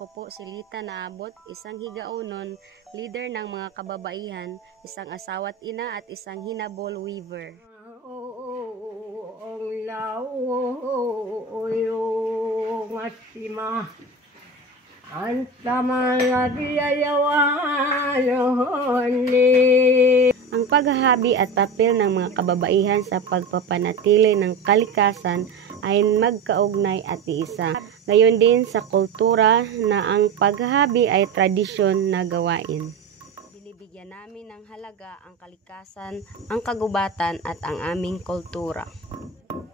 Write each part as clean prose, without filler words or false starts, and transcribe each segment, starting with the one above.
Ako po si Lita Naabot, isang higaunon, leader ng mga kababaihan, isang asawa't ina at isang hinabol weaver. Ang lauyong at sima ang tamang diyayawan Ang paghahabi at papel ng mga kababaihan sa pagpapanatili ng kalikasan ay magkaugnay at iisa. Gayon din sa kultura na ang paghahabi ay tradisyon na gawain. Binibigyan namin ng halaga ang kalikasan, ang kagubatan at ang aming kultura.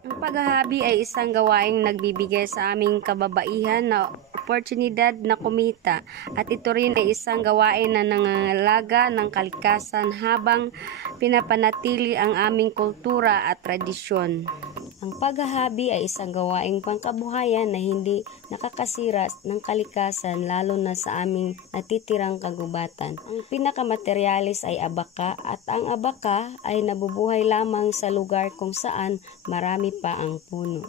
Ang paghahabi ay isang gawaing nagbibigay sa aming kababaihan na oportunidad na kumita at ito rin ay isang gawain na nangangalaga ng kalikasan habang pinapanatili ang aming kultura at tradisyon. Ang paghahabi ay isang gawaing pangkabuhayan na hindi nakakasira ng kalikasan lalo na sa aming natitirang kagubatan. Ang pinakamaternyalis ay abaka at ang abaka ay nabubuhay lamang sa lugar kung saan marami pa ang puno.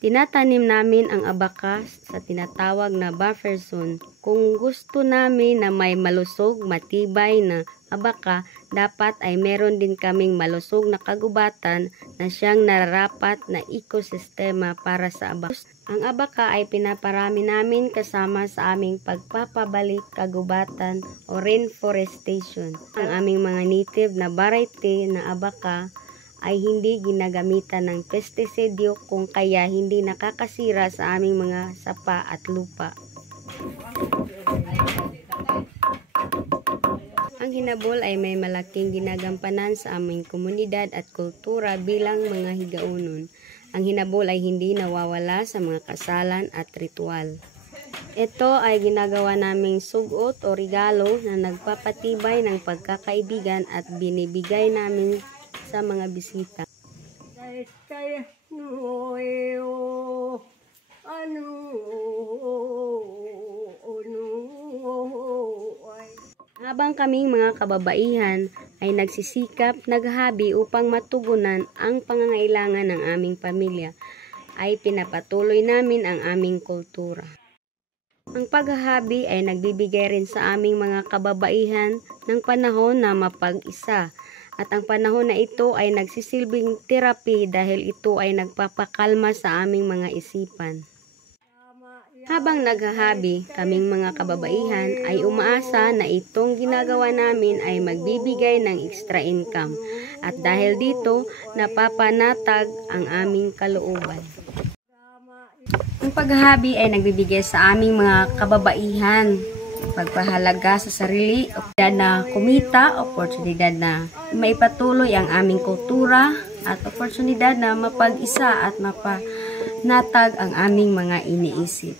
Tinatanim namin ang abaka sa tinatawag na buffer zone. Kung gusto namin na may malusog, matibay na abaka, dapat ay meron din kaming malusog na kagubatan na siyang nararapat na ekosistema para sa abaka. Ang abaka ay pinaparami namin kasama sa aming pagpapabalik kagubatan o reforestation. Ang aming mga native na variety na abaka ay hindi ginagamitan ng pestisidyo kung kaya hindi nakakasira sa aming mga sapa at lupa. Ang hinabol ay may malaking ginagampanan sa aming komunidad at kultura bilang mga higaunon. Ang hinabol ay hindi nawawala sa mga kasalan at ritual. Ito ay ginagawa naming sugot o regalo na nagpapatibay ng pagkakaibigan at binibigay namin sa mga bisita. Habang kaming mga kababaihan ay nagsisikap, naghahabi upang matugunan ang pangangailangan ng aming pamilya, ay pinapatuloy namin ang aming kultura. Ang paghahabi ay nagbibigay rin sa aming mga kababaihan ng panahon na mapag-isa. At ang panahon na ito ay nagsisilbing therapy dahil ito ay nagpapakalma sa aming mga isipan. Habang naghahabi, kaming mga kababaihan ay umaasa na itong ginagawa namin ay magbibigay ng extra income. At dahil dito, napapanatag ang aming kalooban. Ang paghahabi ay nagbibigay sa aming mga kababaihan pagpahalaga sa sarili, oportunidad na kumita, oportunidad na maipatuloy ang aming kultura, at oportunidad na mapag-isa at mapanatag ang aming mga iniisip.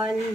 Ang